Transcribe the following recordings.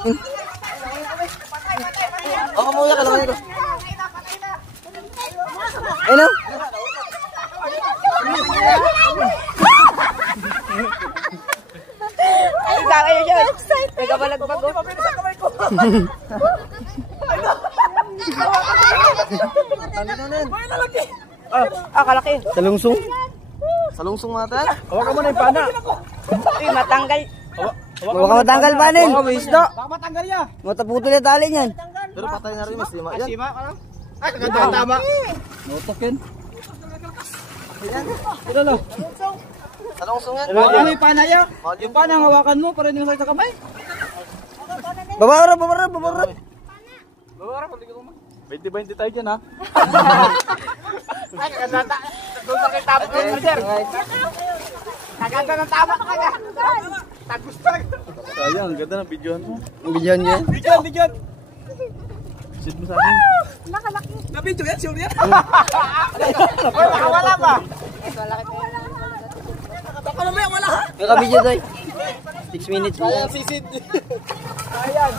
O, kamuya ka naman ito. Ano? Ay, sa kayo siya. Nagabalagbag ko. Kalaki. Salungsong. Salungsong mata. Hawakan mo na yung pana. Matanggal. Huwag ka matanggal panin. Hawakan mo isda. Baka matanggal yan. Mataputol yung tali niyan. Pero patay na rin, mas lima yan. Sima ka lang. Ay, tama. Nutok yan. Ito lang. Salungsong yan. Hawakan mo yung pana yan. Yung pana ang hawakan mo para hindi masakit sa kamay. Babara. Bawara, paligid ko mo. 20-20 tayo dyan, ha? Ay, kaganda. Doon sa kay tama ko, sir. Kaganda ng tama ka nga. Tagos talaga. Sayang, ganda ng videohan mo. Ang bidyon niya. Videohan. Sit mo sa akin. Nakalaki. Na-video yan, sure yan. Nakawala ba? Baka mamaya wala, ha? Kakabidyo tayo. 6 minutes mo. Sayang, sisid. Sayang.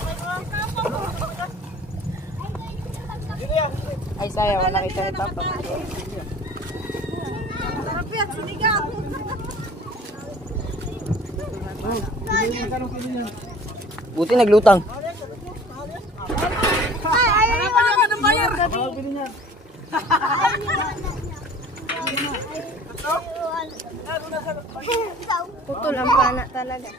Ay, sayang. Wala kita ni Papa. Buti naglutang. Putol ang pana talaga.